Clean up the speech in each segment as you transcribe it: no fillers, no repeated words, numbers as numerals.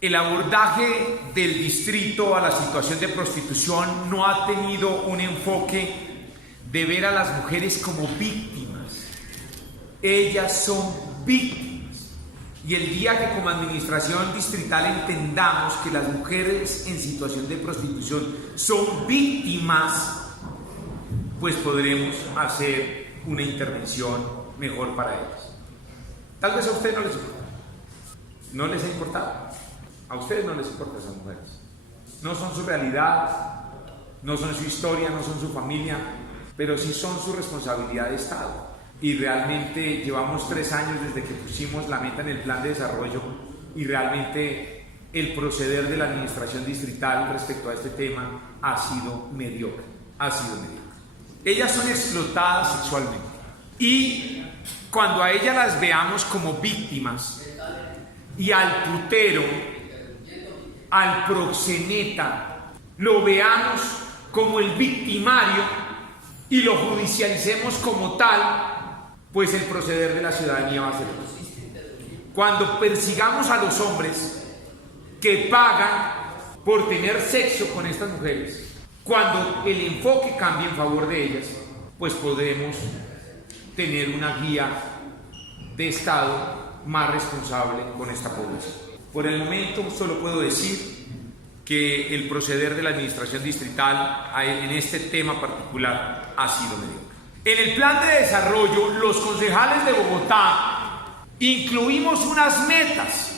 El abordaje del distrito a la situación de prostitución no ha tenido un enfoque de ver a las mujeres como víctimas. Ellas son víctimas. Y el día que como administración distrital entendamos que las mujeres en situación de prostitución son víctimas, pues podremos hacer una intervención mejor para ellas. Tal vez a ustedes no les importa. No les ha importado. A ustedes no les importa esas mujeres. No son su realidad, no son su historia, no son su familia, pero sí son su responsabilidad de Estado. Y realmente llevamos 3 años desde que pusimos la meta en el plan de desarrollo y realmente el proceder de la administración distrital respecto a este tema ha sido mediocre. Ellas son explotadas sexualmente y cuando a ellas las veamos como víctimas y al putero, al proxeneta, lo veamos como el victimario y lo judicialicemos como tal, pues el proceder de la ciudadanía va a ser otro. Cuando persigamos a los hombres que pagan por tener sexo con estas mujeres, cuando el enfoque cambie en favor de ellas, pues podremos tener una guía de Estado más responsable con esta población. Por el momento solo puedo decir que el proceder de la administración distrital en este tema particular ha sido mediocre. En el plan de desarrollo, los concejales de Bogotá incluimos unas metas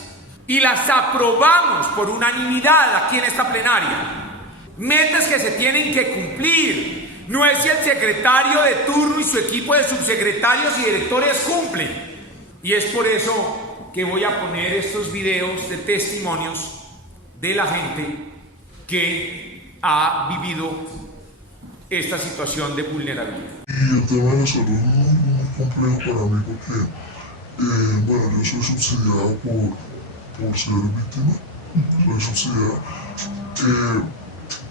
y las aprobamos por unanimidad aquí en esta plenaria. Metas que se tienen que cumplir. No es si el secretario de turno y su equipo de subsecretarios y directores cumplen. Y es por eso que voy a poner estos videos de testimonios de la gente que ha vivido esta situación de vulnerabilidad. Y el tema de la salud es muy complejo para mí porque, bueno, yo soy subsidiado por ser víctima, soy subsidiado,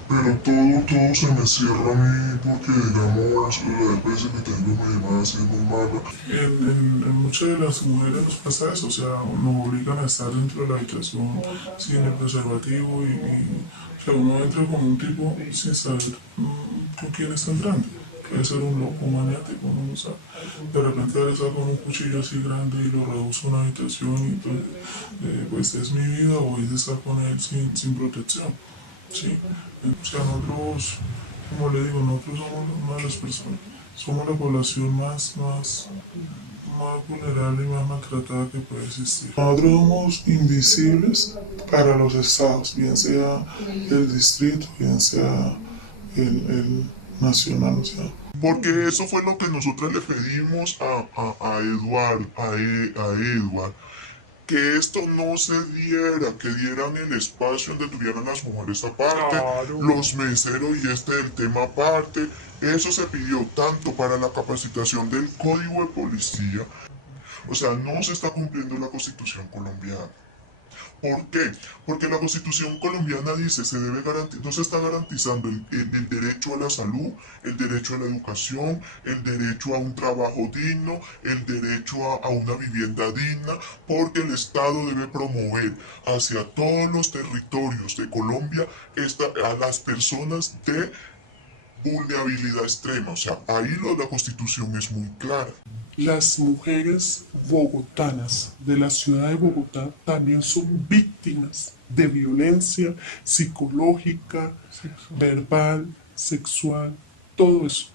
pero todo se me cierra a mí porque, digamos, la EPS que tengo me es muy mala. En muchas de las mujeres nos pasa eso, o sea, nos obligan a estar dentro de la habitación sin el preservativo o sea, uno entra con un tipo sin saber con quién está entrando. Puede ser un loco, un maniático, uno no sabe. De repente él está con un cuchillo así grande y lo reduce a una habitación y entonces, pues es mi vida o es estar con él sin protección. Sí, o sea, nosotros, como le digo, nosotros somos una de las personas, somos la población más vulnerable y más maltratada que puede existir. Nosotros somos invisibles para los estados, bien sea el distrito, bien sea el nacional, o sea. Porque eso fue lo que nosotros le pedimos a Edward, que esto no se diera, que dieran el espacio donde tuvieran las mujeres aparte, claro, los meseros y el tema aparte. Eso se pidió tanto para la capacitación del Código de Policía. O sea, no se está cumpliendo la Constitución colombiana. ¿Por qué? Porque la Constitución colombiana dice no se está garantizando el derecho a la salud, el derecho a la educación, el derecho a un trabajo digno, el derecho a una vivienda digna, porque el Estado debe promover hacia todos los territorios de Colombia a las personas de vulnerabilidad extrema. O sea, ahí la Constitución es muy clara. Las mujeres bogotanas de la ciudad de Bogotá también son víctimas de violencia psicológica, verbal, sexual, todo eso.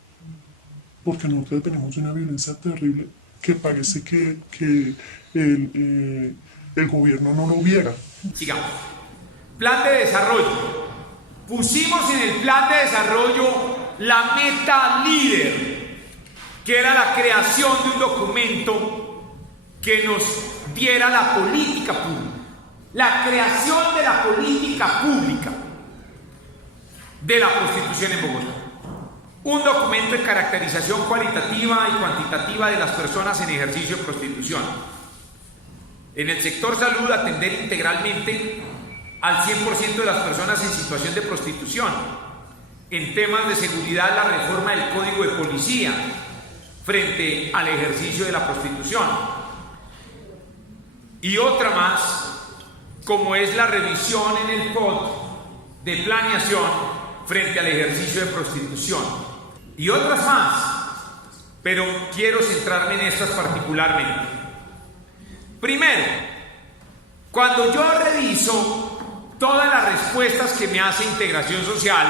Porque nosotros tenemos una violencia terrible que parece que el gobierno no lo viera. Sigamos. Plan de desarrollo. Pusimos en el plan de desarrollo la meta líder, que era la creación de un documento que nos diera la política pública. La creación de la política pública de la prostitución en Bogotá. Un documento de caracterización cualitativa y cuantitativa de las personas en ejercicio de prostitución. En el sector salud, atender integralmente al 100% de las personas en situación de prostitución. En temas de seguridad, la reforma del Código de Policía frente al ejercicio de la prostitución. Y otra más, como es la revisión en el POT de planeación frente al ejercicio de prostitución y otras más, pero quiero centrarme en estas particularmente. Primero, cuando yo reviso todas las respuestas que me hace Integración Social,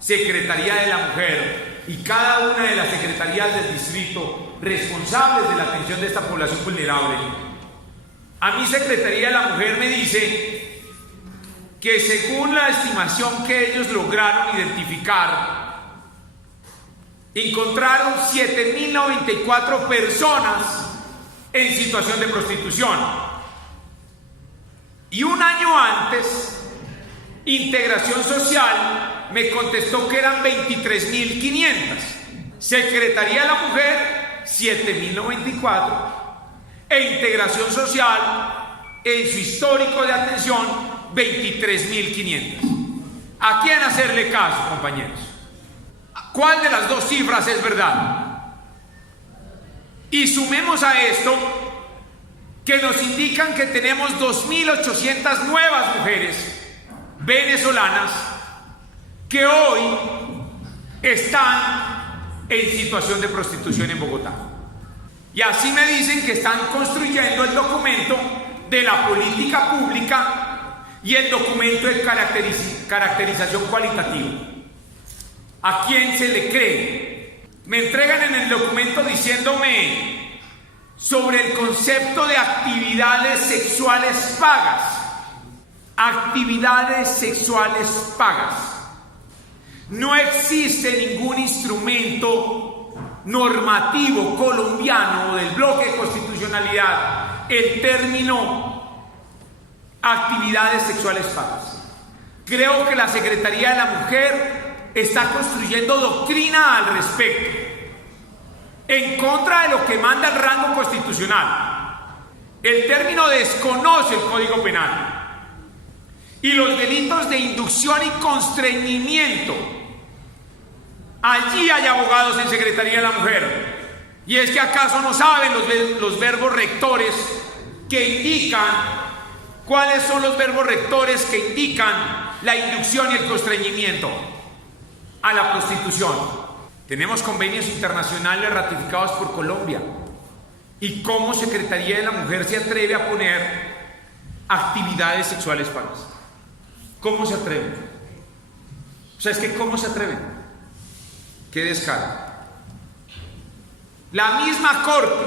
Secretaría de la Mujer y cada una de las secretarías del distrito responsables de la atención de esta población vulnerable, a mi Secretaría de la Mujer me dice que según la estimación que ellos lograron identificar, encontraron 7.094 personas en situación de prostitución. Y un año antes, Integración Social me contestó que eran 23.500. Secretaría de la Mujer, 7.094. E Integración Social, en su histórico de atención, 23.500. ¿A quién hacerle caso, compañeros? ¿Cuál de las dos cifras es verdad? Y sumemos a esto que nos indican que tenemos 2.800 nuevas mujeres venezolanas que hoy están en situación de prostitución en Bogotá. Y así me dicen que están construyendo el documento de la política pública y el documento de caracterización cualitativa. ¿A quién se le cree? Me entregan en el documento diciéndome sobre el concepto de actividades sexuales pagas. Actividades sexuales pagas. No existe ningún instrumento normativo colombiano del bloque de constitucionalidad el término actividades sexuales pagas. Creo que la Secretaría de la Mujer está construyendo doctrina al respecto, en contra de lo que manda el rango constitucional. El término desconoce el Código Penal y los delitos de inducción y constreñimiento. Allí hay abogados en Secretaría de la Mujer. Y es que acaso no saben los verbos rectores que indican, cuáles son los verbos rectores que indican la inducción y el constreñimiento a la prostitución. Tenemos convenios internacionales ratificados por Colombia. ¿Y cómo Secretaría de la Mujer se atreve a poner actividades sexuales pagas? ¿Cómo se atreven? O sea, es que ¿cómo se atreven? ¡Qué descaro! La misma Corte,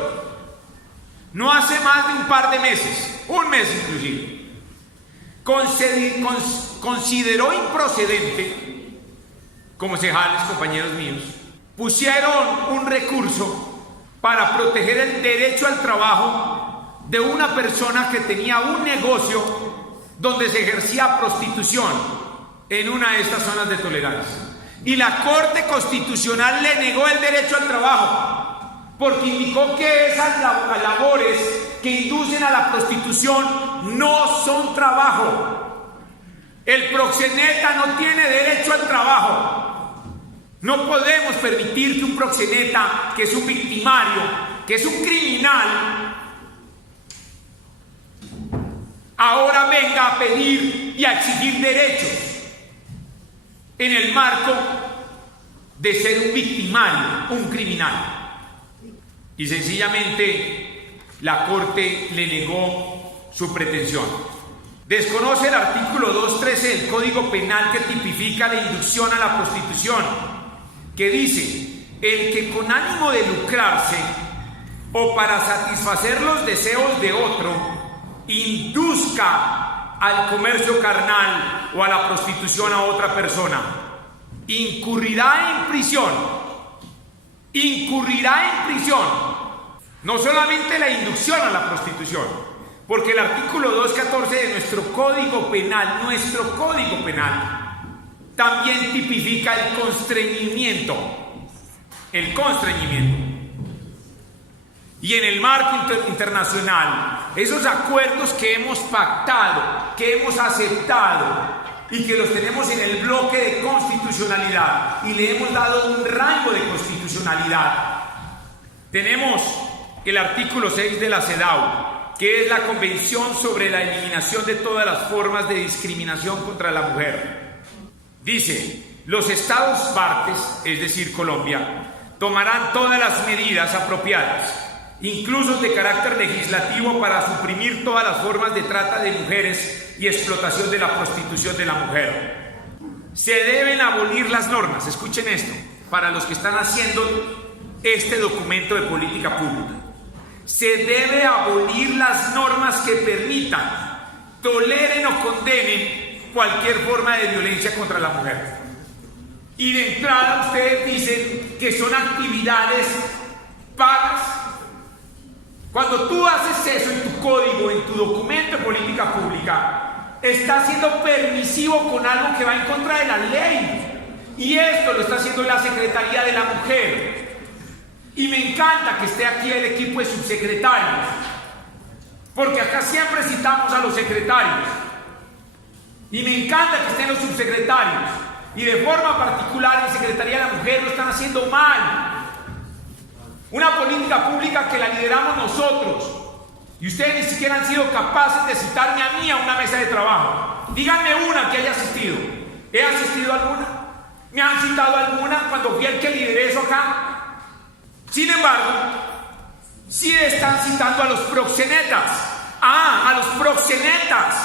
no hace más de un par de meses, un mes inclusive, consideró improcedente, concejales, compañeros míos, pusieron un recurso para proteger el derecho al trabajo de una persona que tenía un negocio donde se ejercía prostitución en una de estas zonas de tolerancia. Y la Corte Constitucional le negó el derecho al trabajo, porque indicó que esas labores que inducen a la prostitución no son trabajo. El proxeneta no tiene derecho al trabajo. No podemos permitir que un proxeneta, que es un victimario, que es un criminal, ahora venga a pedir y a exigir derechos en el marco de ser un victimario, un criminal. Y sencillamente la Corte le negó su pretensión. Desconoce el artículo 213 del Código Penal que tipifica la inducción a la prostitución, que dice: el que con ánimo de lucrarse o para satisfacer los deseos de otro induzca al comercio carnal o a la prostitución a otra persona, incurrirá en prisión. No solamente la inducción a la prostitución, porque el artículo 214 de nuestro Código Penal, también tipifica el constreñimiento. Y en el marco internacional, esos acuerdos que hemos pactado, que hemos aceptado y que los tenemos en el bloque de constitucionalidad y le hemos dado un rango de constitucionalidad. Tenemos el artículo 6 de la CEDAW, que es la Convención sobre la Eliminación de todas las formas de discriminación contra la mujer. Dice, los estados partes, es decir, Colombia, tomarán todas las medidas apropiadas, incluso de carácter legislativo, para suprimir todas las formas de trata de mujeres y explotación de la prostitución de la mujer. Se deben abolir las normas, escuchen esto, para los que están haciendo este documento de política pública. Se debe abolir las normas que permitan, toleren o condenen cualquier forma de violencia contra la mujer. Y de entrada ustedes dicen que son actividades pagas. Cuando tú haces eso en tu código, en tu documento de política pública, estás siendo permisivo con algo que va en contra de la ley. Y esto lo está haciendo la Secretaría de la Mujer. Y me encanta que esté aquí el equipo de subsecretarios, porque acá siempre citamos a los secretarios. Y me encanta que estén los subsecretarios. Y de forma particular en Secretaría de la Mujer lo están haciendo mal. Una política pública que la lideramos nosotros. Y ustedes ni siquiera han sido capaces de citarme a mí a una mesa de trabajo. Díganme una que haya asistido. ¿He asistido a alguna? ¿Me han citado alguna cuando fui el que lideré eso acá? Sin embargo, sí están citando a los proxenetas. A los proxenetas,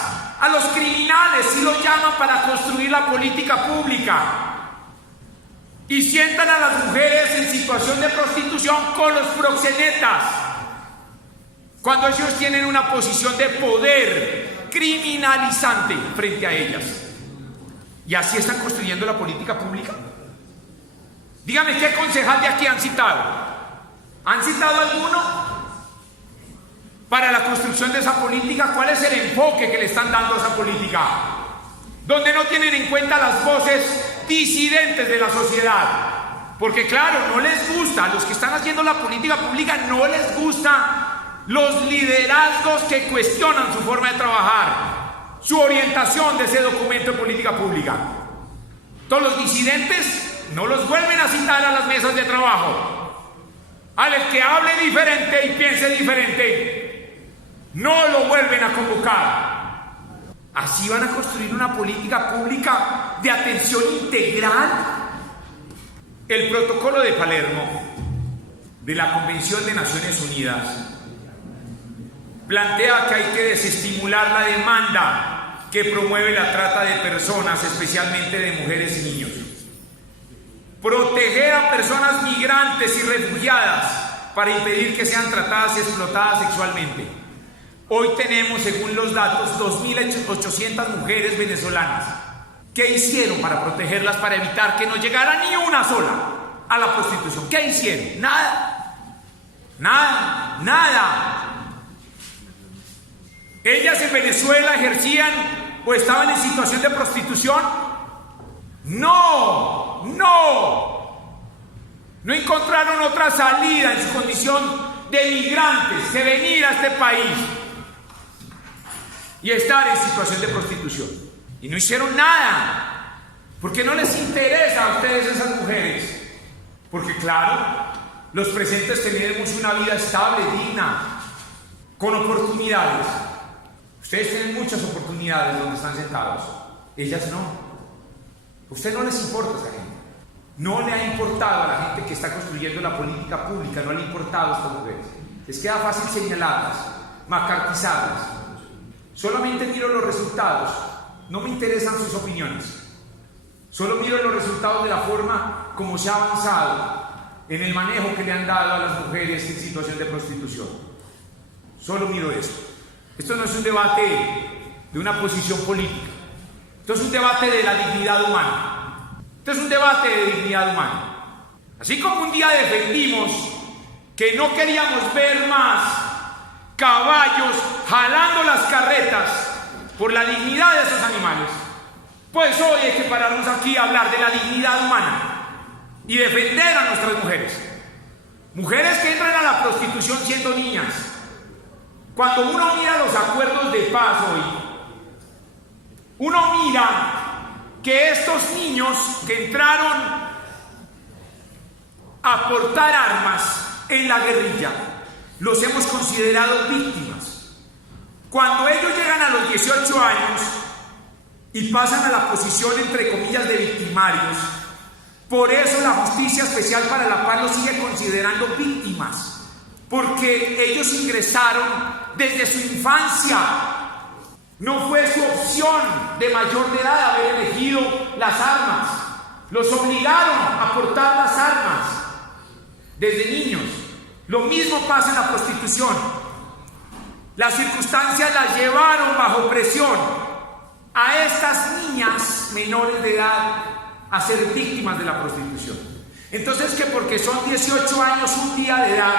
a los criminales, sí los llaman para construir la política pública. Y sientan a las mujeres en situación de prostitución con los proxenetas, cuando ellos tienen una posición de poder criminalizante frente a ellas. ¿Y así están construyendo la política pública? Dígame, ¿qué concejal de aquí han citado? ¿Han citado alguno para la construcción de esa política? ¿Cuál es el enfoque que le están dando a esa política? Donde no tienen en cuenta las voces disidentes de la sociedad. Porque claro, no les gusta, a los que están haciendo la política pública no les gusta los liderazgos que cuestionan su forma de trabajar, su orientación de ese documento de política pública. Todos los disidentes no los vuelven a citar a las mesas de trabajo. Al que hable diferente y piense diferente, no lo vuelven a convocar. Así van a construir una política pública de atención integral. El protocolo de Palermo de la Convención de Naciones Unidas plantea que hay que desestimular la demanda que promueve la trata de personas, especialmente de mujeres y niños. Proteger a personas migrantes y refugiadas para impedir que sean tratadas y explotadas sexualmente. Hoy tenemos, según los datos, 2.800 mujeres venezolanas. ¿Qué hicieron para protegerlas, para evitar que no llegara ni una sola a la prostitución? ¿Qué hicieron? Nada. Nada. Nada. ¿Ellas en Venezuela ejercían o estaban en situación de prostitución? No. No encontraron otra salida en su condición de migrantes que venir a este país y estar en situación de prostitución. Y no hicieron nada, porque no les interesa a ustedes esas mujeres. Porque claro, los presentes tenemos una vida estable, digna, con oportunidades. Ustedes tienen muchas oportunidades donde están sentados, ellas no. A usted no les importa esa gente. No le ha importado a la gente que está construyendo la política pública, no le ha importado a estas mujeres. Les queda fácil señalarlas, macartizarlas. Solamente miro los resultados, no me interesan sus opiniones. Solo miro los resultados de la forma como se ha avanzado en el manejo que le han dado a las mujeres en situación de prostitución. Solo miro eso. Esto no es un debate de una posición política. Esto es un debate de la dignidad humana. Esto es un debate de dignidad humana. Así como un día defendimos que no queríamos ver más caballos jalando las carretas por la dignidad de esos animales, pues hoy hay que pararnos aquí a hablar de la dignidad humana y defender a nuestras mujeres. Mujeres que entran a la prostitución siendo niñas. Cuando uno mira los acuerdos de paz hoy, uno mira que estos niños que entraron a portar armas en la guerrilla, los hemos considerado víctimas. Cuando ellos llegan a los 18 años y pasan a la posición, entre comillas, de victimarios, por eso la Justicia Especial para la Paz los sigue considerando víctimas, porque ellos ingresaron desde su infancia. No fue su opción de mayor de edad haber elegido las armas. Los obligaron a portar las armas desde niños. Lo mismo pasa en la prostitución. Las circunstancias las llevaron bajo presión a estas niñas menores de edad a ser víctimas de la prostitución. Entonces, que porque son 18 años, un día de edad,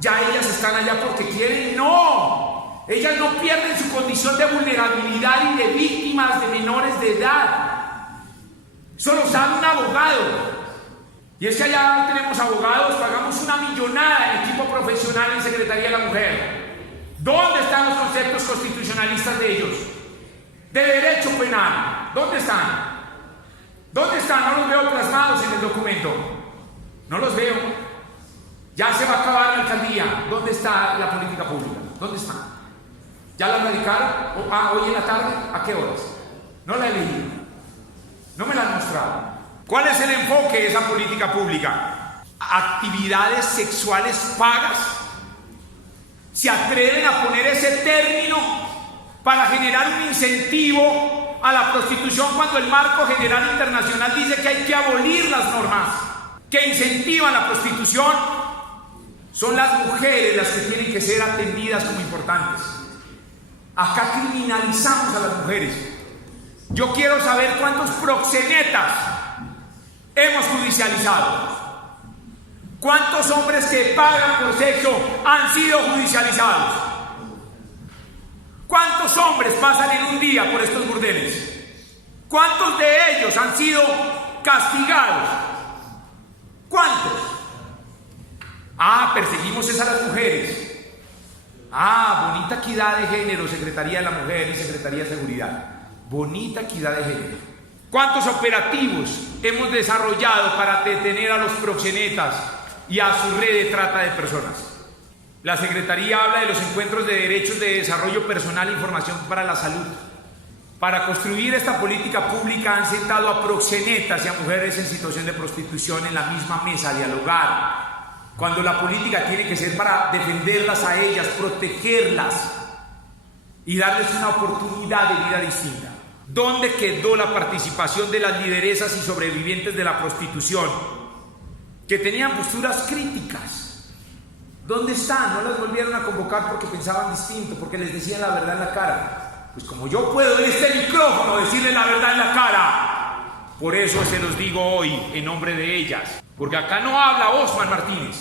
ya ellas están allá porque quieren. No, ellas no pierden su condición de vulnerabilidad y de víctimas de menores de edad. Eso lo sabe un abogado. Y es que allá no tenemos abogados, pagamos una millonada en equipo profesional en Secretaría de la Mujer. ¿Dónde están los conceptos constitucionalistas de ellos? De derecho penal. ¿Dónde están? ¿Dónde están? No los veo plasmados en el documento. No los veo. Ya se va a acabar la alcaldía. ¿Dónde está la política pública? ¿Dónde están? ¿Ya la radicaron? ¿Hoy en la tarde? ¿A qué horas? No la he leído. No me la han mostrado. ¿Cuál es el enfoque de esa política pública? Actividades sexuales pagas. Se atreven a poner ese término para generar un incentivo a la prostitución cuando el marco general internacional dice que hay que abolir las normas que incentivan la prostitución. Son las mujeres las que tienen que ser atendidas como importantes. Acá criminalizamos a las mujeres. Yo quiero saber cuántos proxenetas hemos judicializado. ¿Cuántos hombres que pagan por sexo han sido judicializados? ¿Cuántos hombres pasan en un día por estos burdeles? ¿Cuántos de ellos han sido castigados? ¿Cuántos? Perseguimos es a las mujeres. Bonita equidad de género, Secretaría de la Mujer y Secretaría de Seguridad. Bonita equidad de género. ¿Cuántos operativos hemos desarrollado para detener a los proxenetas y a su red de trata de personas? La Secretaría habla de los encuentros de derechos de desarrollo personal e información para la salud. Para construir esta política pública han sentado a proxenetas y a mujeres en situación de prostitución en la misma mesa a dialogar, cuando la política tiene que ser para defenderlas a ellas, protegerlas y darles una oportunidad de vida distinta. ¿Dónde quedó la participación de las lideresas y sobrevivientes de la prostitución que tenían posturas críticas? ¿Dónde están? No las volvieron a convocar porque pensaban distinto, porque les decían la verdad en la cara. Pues como yo puedo en este micrófono decirles la verdad en la cara, por eso se los digo hoy en nombre de ellas. Porque acá no habla Osman Martínez.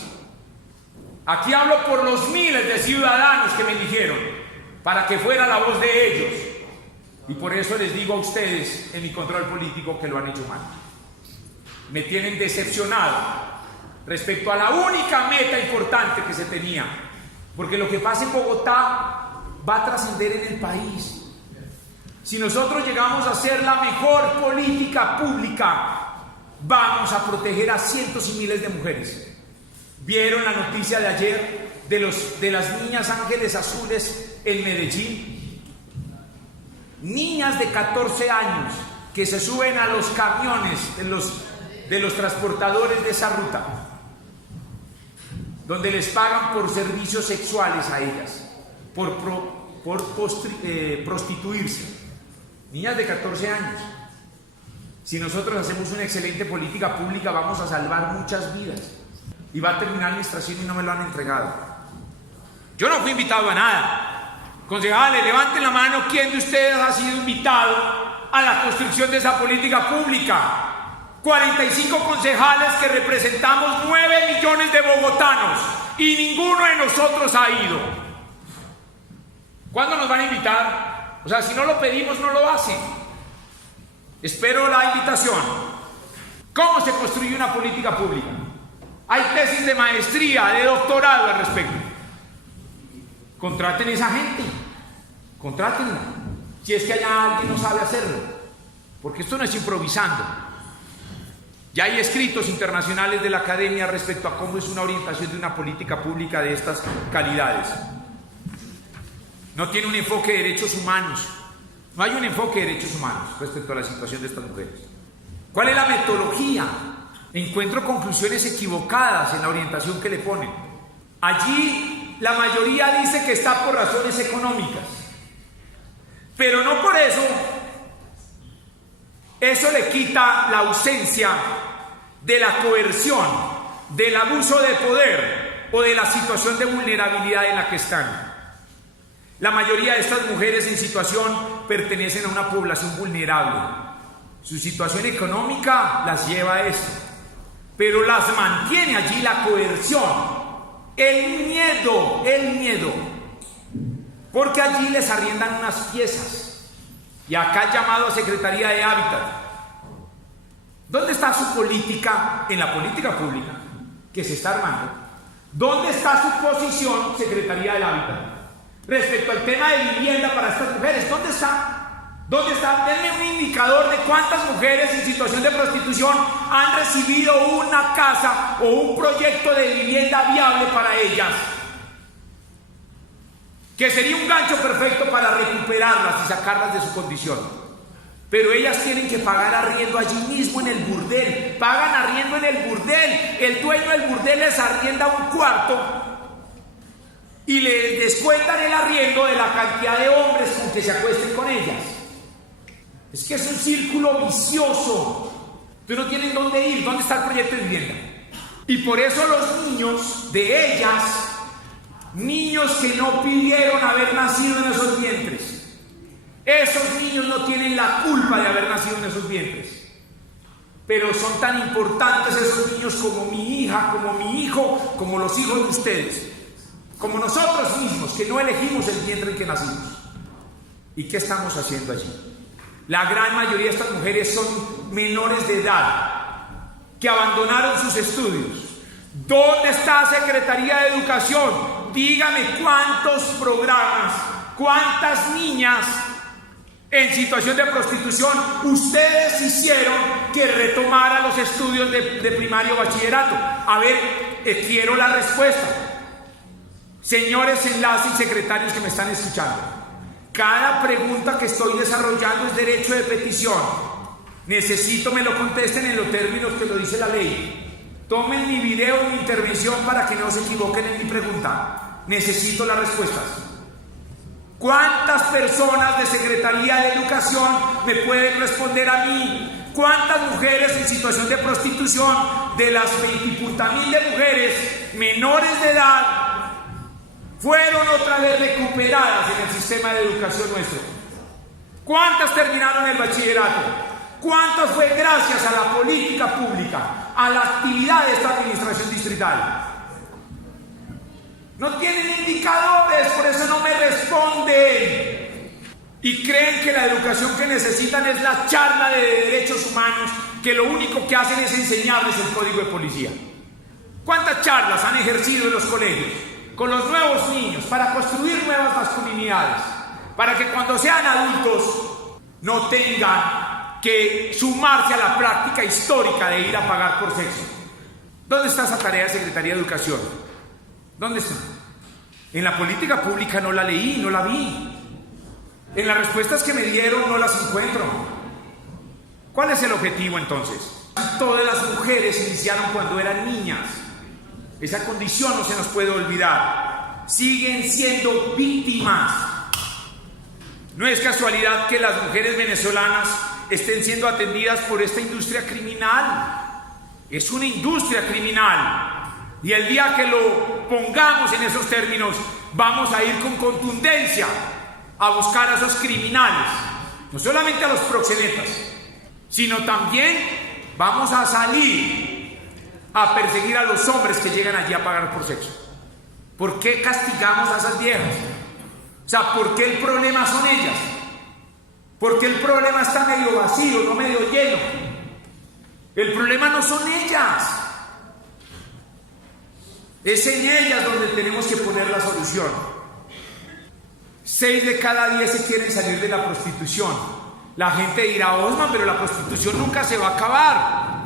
Aquí hablo por los miles de ciudadanos que me eligieron para que fuera la voz de ellos. Y por eso les digo a ustedes en mi control político que lo han hecho mal. Me tienen decepcionado respecto a la única meta importante que se tenía. Porque lo que pasa en Bogotá va a trascender en el país. Si nosotros llegamos a hacer la mejor política pública, vamos a proteger a cientos y miles de mujeres. ¿Vieron la noticia de ayer de las niñas ángeles azules en Medellín? Niñas de 14 años que se suben a los camiones de los transportadores de esa ruta, donde les pagan por servicios sexuales a ellas, por prostituirse. Niñas de 14 años. Si nosotros hacemos una excelente política pública, vamos a salvar muchas vidas. Y va a terminar la administración y no me lo han entregado. Yo no fui invitado a nada. Concejales, levanten la mano, ¿quién de ustedes ha sido invitado a la construcción de esa política pública? 45 concejales que representamos 9 millones de bogotanos y ninguno de nosotros ha ido. ¿Cuándo nos van a invitar? O sea, si no lo pedimos, no lo hacen. Espero la invitación. ¿Cómo se construye una política pública? Hay tesis de maestría, de doctorado al respecto. Contraten a esa gente. Contrátenla. Si es que allá alguien no sabe hacerlo. Porque esto no es improvisando. Ya hay escritos internacionales de la academia respecto a cómo es una orientación de una política pública de estas calidades. no tiene un enfoque de derechos humanos. No hay un enfoque de derechos humanos respecto a la situación de estas mujeres. ¿Cuál es la metodología? Encuentro conclusiones equivocadas en la orientación que le ponen. Allí la mayoría dice que está por razones económicas, pero no por eso le quita la ausencia de la coerción, del abuso de poder o de la situación de vulnerabilidad en la que están. La mayoría de estas mujeres en situación pertenecen a una población vulnerable. Su situación económica las lleva a esto, pero las mantiene allí la coerción, el miedo, porque allí les arriendan unas piezas. Y acá llamado a Secretaría de Hábitat. ¿Dónde está su política en la política pública que se está armando? ¿Dónde está su posición, Secretaría del Hábitat, respecto al tema de vivienda para estas mujeres? ¿Dónde está? ¿Dónde está? Denme un indicador de cuántas mujeres en situación de prostitución han recibido una casa o un proyecto de vivienda viable para ellas, que sería un gancho perfecto para recuperarlas y sacarlas de su condición. Pero ellas tienen que pagar arriendo allí mismo en el burdel. Pagan arriendo en el burdel. El dueño del burdel les arrienda un cuarto y les descuentan el arriendo de la cantidad de hombres con que se acuesten con ellas. Es que es un círculo vicioso. Ustedes no tienen dónde ir. ¿Dónde está el proyecto de vivienda? Y por eso los niños de ellas, niños que no pidieron haber nacido en esos vientres, esos niños no tienen la culpa de haber nacido en esos vientres, pero son tan importantes esos niños como mi hija, como mi hijo, como los hijos de ustedes, como nosotros mismos, que no elegimos el vientre en que nacimos. ¿Y qué estamos haciendo allí? La gran mayoría de estas mujeres son menores de edad, que abandonaron sus estudios. ¿Dónde está Secretaría de Educación? Dígame cuántos programas, cuántas niñas en situación de prostitución ustedes hicieron que retomaran los estudios de primario o bachillerato. A ver, quiero la respuesta. Señores enlace y secretarios que me están escuchando, cada pregunta que estoy desarrollando es derecho de petición. Necesito me lo contesten en los términos que lo dice la ley. Tomen mi video, mi intervención, para que no se equivoquen en mi pregunta. Necesito las respuestas. ¿Cuántas personas de Secretaría de Educación me pueden responder a mí? ¿Cuántas mujeres en situación de prostitución, de las 20.000 de mujeres menores de edad, fueron otra vez recuperadas en el sistema de educación nuestro? ¿Cuántas terminaron el bachillerato? ¿Cuántas fue gracias a la política pública, a la actividad de esta administración distrital? No tienen indicadores, por eso no me responden. Y creen que la educación que necesitan es la charla de derechos humanos, que lo único que hacen es enseñarles el código de policía. ¿Cuántas charlas han ejercido en los colegios con los nuevos niños para construir nuevas masculinidades? Para que cuando sean adultos no tengan que sumarse a la práctica histórica de ir a pagar por sexo. ¿Dónde está esa tarea de Secretaría de Educación? ¿Dónde está? En la política pública no la leí, no la vi. En las respuestas que me dieron no las encuentro. ¿Cuál es el objetivo entonces? Todas las mujeres iniciaron cuando eran niñas. Esa condición no se nos puede olvidar. Siguen siendo víctimas. No es casualidad que las mujeres venezolanas estén siendo atendidas por esta industria criminal. Es una industria criminal. Y el día que lo pongamos en esos términos, vamos a ir con contundencia a buscar a esos criminales, no solamente a los proxenetas, sino también vamos a salir a perseguir a los hombres que llegan allí a pagar por sexo. ¿Por qué castigamos a esas viejas? O sea, ¿por qué el problema son ellas? ¿Por qué el problema está medio vacío, no medio lleno? El problema no son ellas. Es en ellas donde tenemos que poner la solución. 6 de cada 10 se quieren salir de la prostitución. La gente dirá, Osman, pero la prostitución nunca se va a acabar.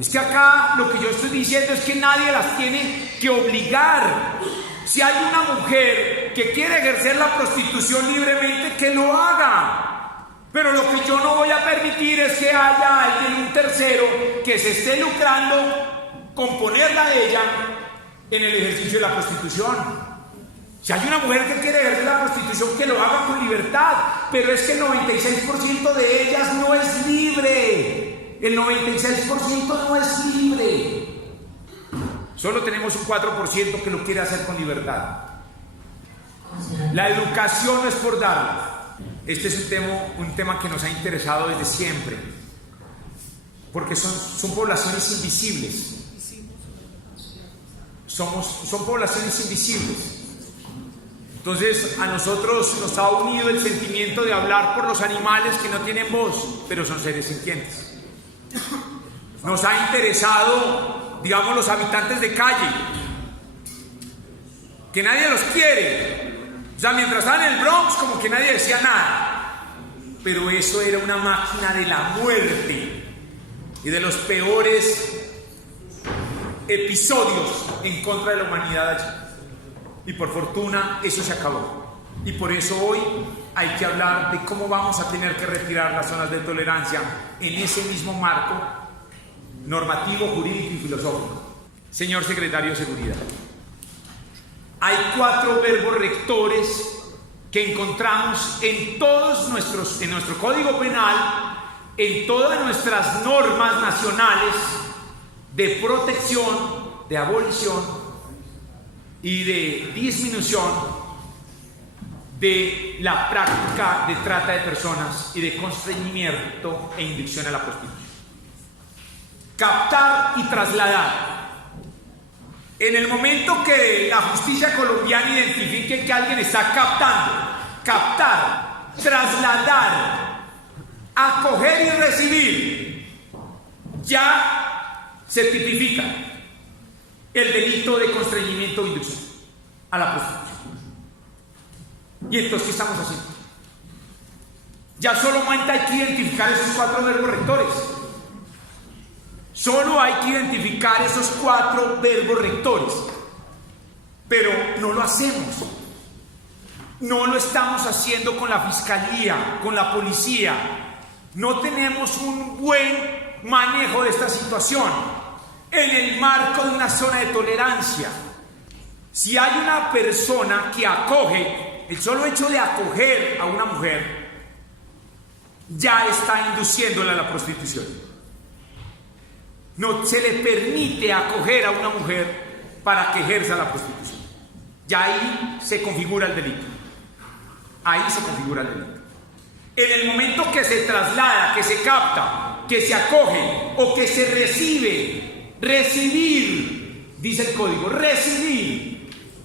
Es que acá lo que yo estoy diciendo es que nadie las tiene que obligar. Si hay una mujer que quiere ejercer la prostitución libremente, que lo haga. Pero lo que yo no voy a permitir es que haya alguien, un tercero, que se esté lucrando con ponerla a ella en el ejercicio de la prostitución. Si hay una mujer que quiere ejercer la prostitución, que lo haga con libertad, pero es que el 96% de ellas no es libre. El 96% no es libre. Solo tenemos un 4% que lo quiere hacer con libertad. La educación no es por darla. Este es un tema que nos ha interesado desde siempre, porque son poblaciones invisibles. Son poblaciones invisibles. Entonces a nosotros nos ha unido el sentimiento de hablar por los animales que no tienen voz, pero son seres sintientes. Nos ha interesado, digamos, los habitantes de calle, que nadie los quiere. O sea, mientras estaban en el Bronx, como que nadie decía nada. Pero eso era una máquina de la muerte y de los peores episodios en contra de la humanidad allí. Y por fortuna eso se acabó. Y por eso hoy hay que hablar de cómo vamos a tener que retirar las zonas de tolerancia en ese mismo marco normativo, jurídico y filosófico. Señor Secretario de Seguridad, hay 4 verbos rectores que encontramos en nuestro Código Penal, en todas nuestras normas nacionales de protección, de abolición y de disminución de la práctica de trata de personas y de constreñimiento e inducción a la prostitución. Captar y trasladar. En el momento que la justicia colombiana identifique que alguien está captando, captar, trasladar, acoger y recibir, ya se tipifica el delito de constreñimiento o inducción a la prostitución. ¿Y entonces qué estamos haciendo? Ya solamente hay que identificar esos 4 verbos rectores. Solo hay que identificar esos 4 verbos rectores. Pero no lo hacemos. No lo estamos haciendo con la fiscalía, con la policía. No tenemos un buen manejo de esta situación en el marco de una zona de tolerancia. Si hay una persona que acoge, el solo hecho de acoger a una mujer ya está induciéndola a la prostitución. No se le permite acoger a una mujer para que ejerza la prostitución. Ya ahí se configura el delito. Ahí se configura el delito. En el momento que se traslada, que se capta, que se acoge o que se recibe, recibir, dice el código, recibir,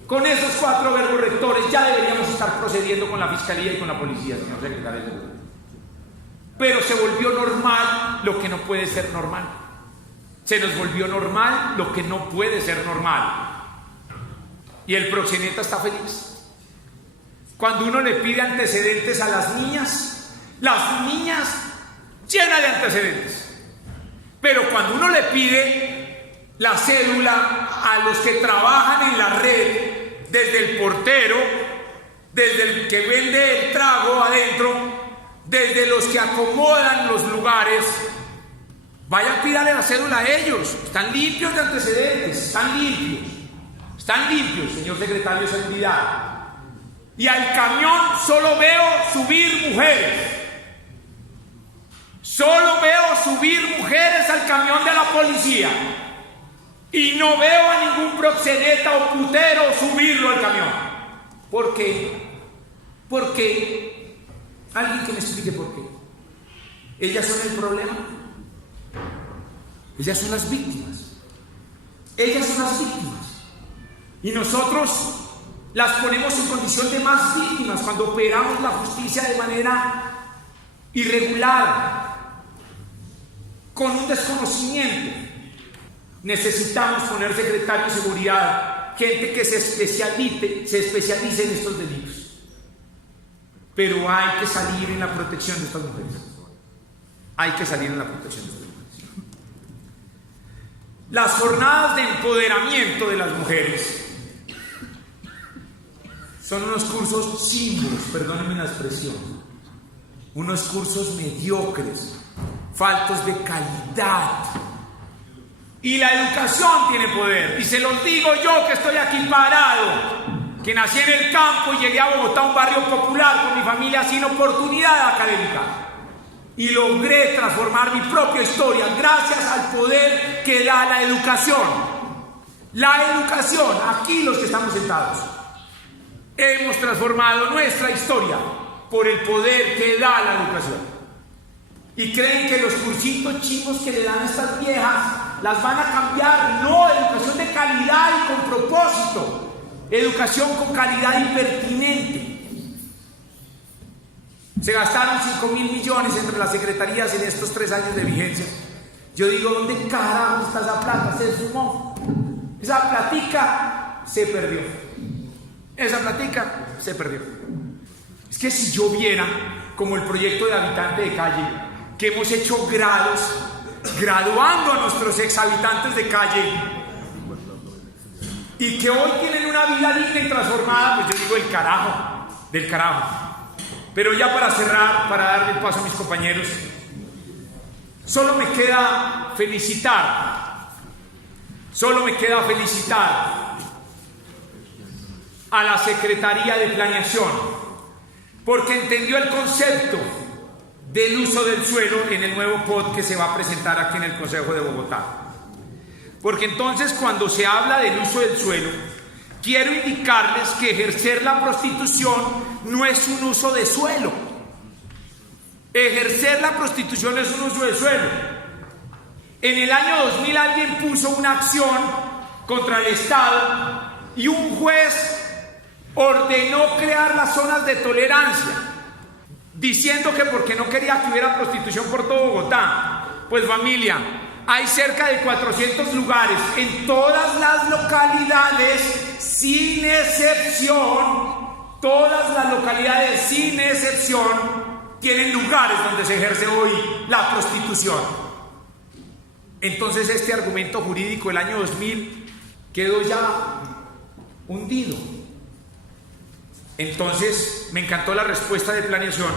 con esos 4 verbos rectores ya deberíamos estar procediendo con la fiscalía y con la policía, señor secretario de Seguridad. Pero se volvió normal lo que no puede ser normal. Se nos volvió normal lo que no puede ser normal. Y el proxeneta está feliz. Cuando uno le pide antecedentes a las niñas llenas de antecedentes. Pero cuando uno le pide la cédula a los que trabajan en la red, desde el portero, desde el que vende el trago adentro, desde los que acomodan los lugares, vayan, pídale la cédula a ellos. Están limpios de antecedentes, están limpios, señor secretario de Seguridad. Y al camión solo veo subir mujeres. Solo veo subir mujeres al camión de la policía. Y no veo a ningún proxeneta o putero subirlo al camión. ¿Por qué? Porque alguien que me explique por qué. ¿Ellas son el problema? Ellas son las víctimas. Ellas son las víctimas. Y nosotros las ponemos en condición de más víctimas cuando operamos la justicia de manera irregular, con un desconocimiento. Necesitamos poner secretario de Seguridad, gente que se especialice en estos delitos. Pero hay que salir en la protección de estas mujeres. Hay que salir en la protección de estas mujeres. Las jornadas de empoderamiento de las mujeres Son unos cursos chimbos, perdónenme la expresión, unos cursos mediocres, faltos de calidad. Y la educación tiene poder, y se los digo yo que estoy aquí parado, que nací en el campo y llegué a Bogotá, un barrio popular, con mi familia sin oportunidad académica, y logré transformar mi propia historia gracias al poder que da la educación. La educación, aquí los que estamos sentados, hemos transformado nuestra historia por el poder que da la educación. Y creen que los cursitos chivos que le dan a estas viejas las van a cambiar. No, educación de calidad y con propósito. Educación con calidad y pertinente. Se gastaron 5.000 millones entre las secretarías en estos 3 años de vigencia. Yo digo, ¿dónde carajo está esa plata? Se fumó. Esa platica se perdió. Esa platica se perdió. Es que si yo viera, como el proyecto de habitante de calle, que hemos hecho grados, graduando a nuestros exhabitantes de calle, y que hoy tienen una vida digna y transformada, pues yo digo, del carajo. Pero ya para cerrar, para darle el paso a mis compañeros, solo me queda felicitar a la Secretaría de Planeación, porque entendió el concepto del uso del suelo en el nuevo POT que se va a presentar aquí en el Consejo de Bogotá. Porque entonces, cuando se habla del uso del suelo, quiero indicarles que ejercer la prostitución no es un uso de suelo. Ejercer la prostitución es un uso de suelo. En el año 2000 alguien puso una acción contra el Estado y un juez ordenó crear las zonas de tolerancia, diciendo que porque no quería que hubiera prostitución por todo Bogotá. Pues familia, hay cerca de 400 lugares en todas las localidades, sin excepción. Todas las localidades, sin excepción, tienen lugares donde se ejerce hoy la prostitución. Entonces este argumento jurídico del año 2000 quedó ya hundido. Entonces me encantó la respuesta de Planeación,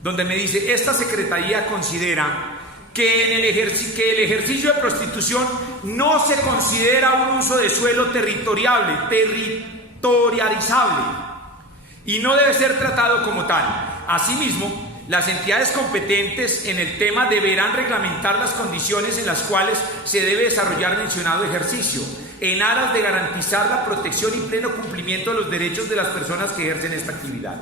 donde me dice: esta secretaría considera que el ejercicio de prostitución no se considera un uso de suelo territorializable y no debe ser tratado como tal. Asimismo, las entidades competentes en el tema deberán reglamentar las condiciones en las cuales se debe desarrollar el mencionado ejercicio, en aras de garantizar la protección y pleno cumplimiento de los derechos de las personas que ejercen esta actividad.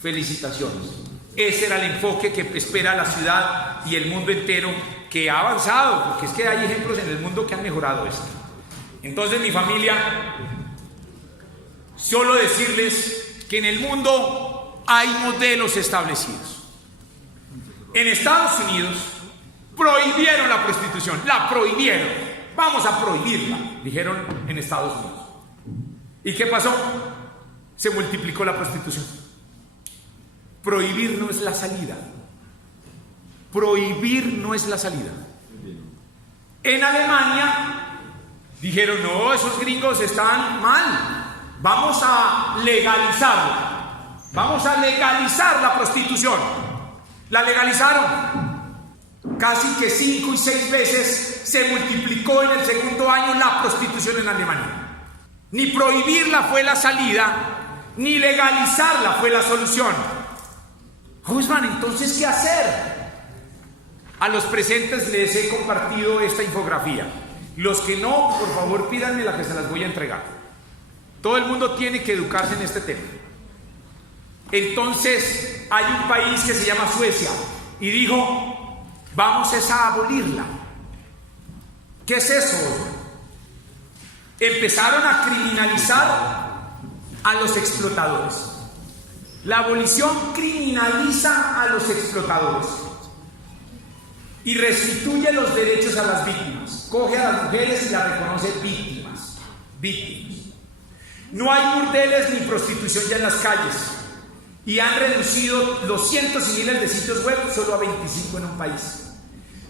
Felicitaciones. Ese era el enfoque que espera la ciudad y el mundo entero, que ha avanzado, porque es que hay ejemplos en el mundo que han mejorado esto. Entonces, mi familia, solo decirles que en el mundo hay modelos establecidos. En Estados Unidos prohibieron la prostitución, la prohibieron. Vamos a prohibirla, dijeron en Estados Unidos. ¿Y qué pasó? Se multiplicó la prostitución. Prohibir no es la salida. Prohibir no es la salida. En Alemania dijeron: no, esos gringos están mal. Vamos a legalizarla. Vamos a legalizar la prostitución. La legalizaron. Casi que 5 y 6 veces se multiplicó en el segundo año la prostitución en Alemania. Ni prohibirla fue la salida, ni legalizarla fue la solución. Osman, entonces, ¿qué hacer? A los presentes les he compartido esta infografía. Los que no, por favor, pídanme la que se las voy a entregar. Todo el mundo tiene que educarse en este tema. Entonces, hay un país que se llama Suecia y dijo: vamos a abolirla. ¿Qué es eso? Empezaron a criminalizar a los explotadores. La abolición criminaliza a los explotadores y restituye los derechos a las víctimas. Coge a las mujeres y las reconoce víctimas. No hay burdeles ni prostitución ya en las calles, y han reducido los cientos y miles de sitios web solo a 25 en un país.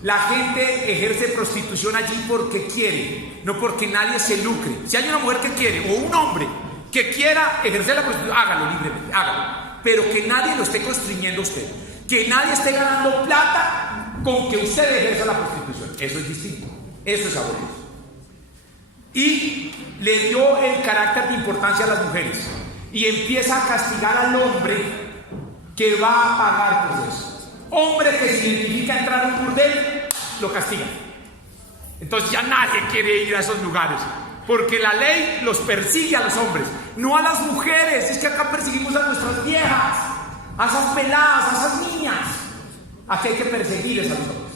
La gente ejerce prostitución allí porque quiere, no porque nadie se lucre. Si hay una mujer que quiere, o un hombre Que quiera ejercer la prostitución, hágalo libremente, hágalo. Pero que nadie lo esté constriñendo a usted. Que nadie esté ganando plata con que usted ejerza la prostitución. Eso es distinto. Eso es abolir. Y le dio el carácter de importancia a las mujeres. Y empieza a castigar al hombre que va a pagar por eso. Hombre que se identifica entrar a un burdel, lo castiga. Entonces ya nadie quiere ir a esos lugares, porque la ley los persigue a los hombres, no a las mujeres. Es que acá perseguimos a nuestras viejas, a esas peladas, a esas niñas. Aquí hay que perseguir a los hombres.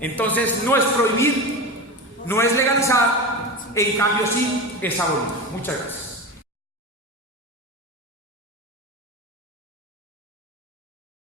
Entonces no es prohibir, no es legalizar, en cambio sí es abolir. Muchas gracias.